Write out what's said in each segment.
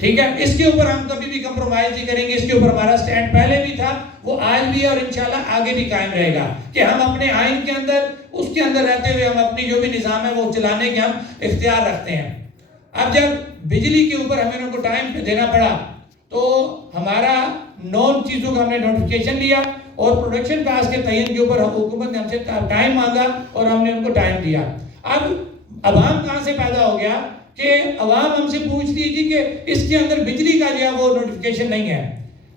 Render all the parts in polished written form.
ٹھیک ہے، اس کے اوپر ہم کبھی بھی کمپرومائز نہیں کریں گے. اس کے اوپر ہمارا سٹینڈ پہلے بھی تھا، وہ آج بھی ہے، اور انشاءاللہ آگے بھی قائم رہے گا کہ ہم اپنے آئین کے اندر، اس کے اندر رہتے ہوئے ہم اپنی جو بھی نظام ہے وہ چلانے کے ہم اختیار رکھتے ہیں. اب جب بجلی کے اوپر ہمیں ان کو ٹائم پہ دینا پڑا تو ہمارا 9 چیزوں کا ہم نے نوٹیفیکیشن لیا، اور پروڈکشن کاسٹ کے تعین کے اوپر حکومت نے ہم سے ٹائم مانگا اور ہم نے ان کو ٹائم دیا. اب عوام کہاں سے پیدا ہو گیا کہ عوام ہم سے پوچھتی ہے کہ اس کے اندر بجلی کا جو ہے وہ نوٹیفیکیشن نہیں ہے.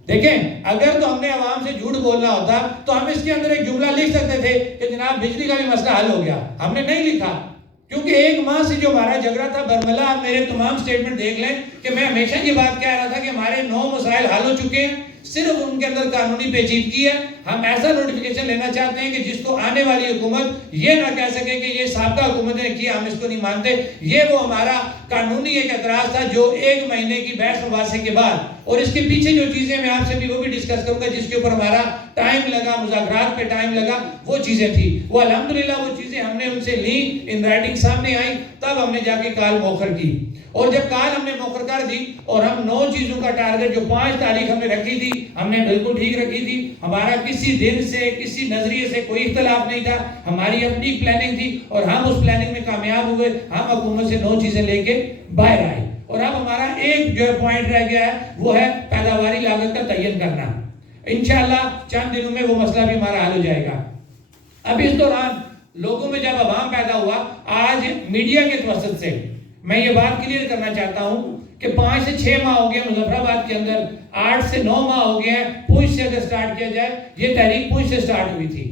دیکھیں، اگر تو ہم نے عوام سے جھوٹ بولنا ہوتا تو ہم اس کے اندر ایک جملہ لکھ سکتے تھے کہ جناب بجلی کا بھی مسئلہ حل ہو گیا. ہم نے نہیں لکھا، کیونکہ 1 ماہ سے جو ہمارا جھگڑا تھا برملا، آپ میرے تمام سٹیٹمنٹ دیکھ لیں کہ میں ہمیشہ یہ بات کہہ رہا تھا کہ ہمارے 9 مسائل حل ہو چکے ہیں، صرف ان کے اندر قانونی پیچیدگی ہے. ہم ایسا نوٹیفیکیشن لینا چاہتے ہیں کہ جس کو آنے والی حکومت یہ نہ کہہ سکے کہ یہ سابقہ حکومت نے کیا، ہم اس کو نہیں مانتے. یہ وہ ہمارا قانونی ایک اعتراض تھا جو 1 مہینے کی بحث مباحثے کے بعد، اور اس کے پیچھے جو چیزیں میں آپ سے بھی وہ بھی ڈسکس کروں گا جس کے اوپر ہمارا ٹائم لگا، مذاکرات پہ ٹائم لگا، وہ چیزیں تھی. وہ الحمدللہ وہ چیزیں ہم نے ان سے لی، ان رائٹنگ سامنے آئی، تب ہم نے جا کے کال موخر کی. اور جب کال ہم نے موخر کر دی اور ہم 9 چیزوں کا ٹارگٹ جو 5 تاریخ ہم نے رکھی تھی، ہم نے بالکل ٹھیک رکھی تھی. ہمارا کسی دن سے، کسی نظریے سے کوئی اختلاف نہیں تھا. ہماری اپنی پلاننگ تھی اور ہم اس پلاننگ میں کامیاب ہوئے. ہم حکومت سے 9 چیزیں لے کے باہر آئے. اور اب ہمارا ایک جو پوائنٹ رہ گیا ہے وہ ہے پیداواری لاگت کا تعین کرنا. انشاءاللہ چند دنوں میں وہ مسئلہ بھی ہمارا حل ہو جائے گا. اب اس دوران لوگوں میں جب عوام پیدا ہوا، آج میڈیا کے توسط سے میں یہ بات کلیئر کرنا چاہتا ہوں کہ 5 سے 6 ماہ ہو گئے مظفر آباد کے اندر، 8 سے 9 ماہ ہو گئے ہیں پونچھ سے. اگر سٹارٹ کیا جائے، یہ تحریک پونچھ سے سٹارٹ ہوئی تھی،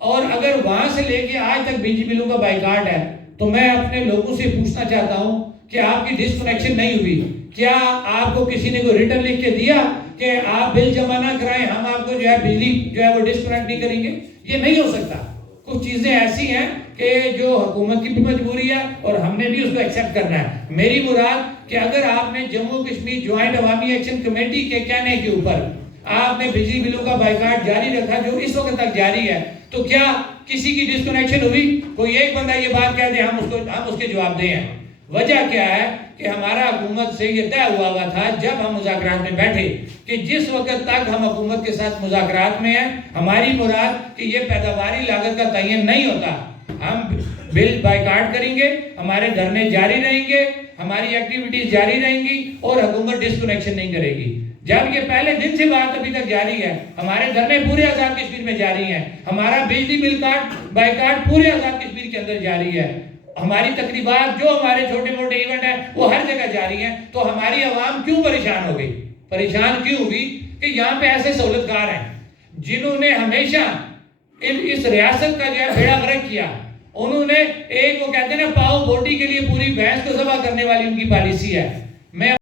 اور اگر وہاں سے لے کے آج تک بجلی بلوں کا بائیکاٹ ہے، تو میں اپنے لوگوں سے پوچھنا چاہتا ہوں کہ آپ کی ڈسکنیکشن نہیں ہوئی. کیا آپ کو کسی نے کوئی ریٹرن لکھ کے دیا کہ آپ بل جمع نہ کرائیں، ہم آپ کو جو ہے بجلی جو ہے وہ ڈسکنیکٹ نہیں کریں گے؟ یہ نہیں ہو سکتا. کچھ چیزیں ایسی ہیں کہ جو حکومت کی بھی مجبوری ہے اور ہم نے بھی اس کو ایکسیپٹ کرنا ہے. میری مراد کہ اگر آپ نے جموں کشمیر جوائنٹ عوامی ایکشن کمیٹی کے کہنے کے اوپر آپ نے بجلی بلوں کا بائیکاٹ جاری رکھا جو اس وقت تک جاری ہے، تو کیا کسی کی ڈسکنیکشن ہوئی؟ کوئی ایک بندہ یہ بات کہہ دے ہم اس کے جواب دیں ہیں. وجہ کیا ہے کہ ہمارا حکومت سے یہ طے ہوا تھا جب ہم مذاکرات میں بیٹھے کہ جس وقت تک ہم حکومت کے ساتھ مذاکرات میں ہیں، ہماری مراد کہ یہ پیداواری لاگت کا تعین نہیں ہوتا، ہم بل بائیکاٹ کریں گے، ہمارے دھرنے جاری رہیں گے، ہماری ایکٹیویٹیز جاری رہیں گی اور حکومت ڈسکنیکشن نہیں کرے گی. جب یہ پہلے دن سے بات ابھی تک جاری ہے، ہمارے دھرنے پورے آزاد کشمیر میں جاری ہیں، ہمارا بجلی بل بائیکاٹ پورے آزاد کشمیر کے اندر جاری ہے، ہماری تقریبات جو ہمارے چھوٹے موٹے ایونٹ ہیں وہ ہر جگہ جاری ہیں. تو ہماری عوام کیوں پریشان ہو گئی؟ پریشان کیوں ہوگی کہ یہاں پہ ایسے سہولتکار ہیں جنہوں نے ہمیشہ اس ریاست کا جو ہے بیڑا غرق کیا. انہوں نے ایک وہ کہتے ہیں نا پاؤ بوٹی کے لیے پوری بھینس کو ذبح کرنے والی ان کی پالیسی ہے. میں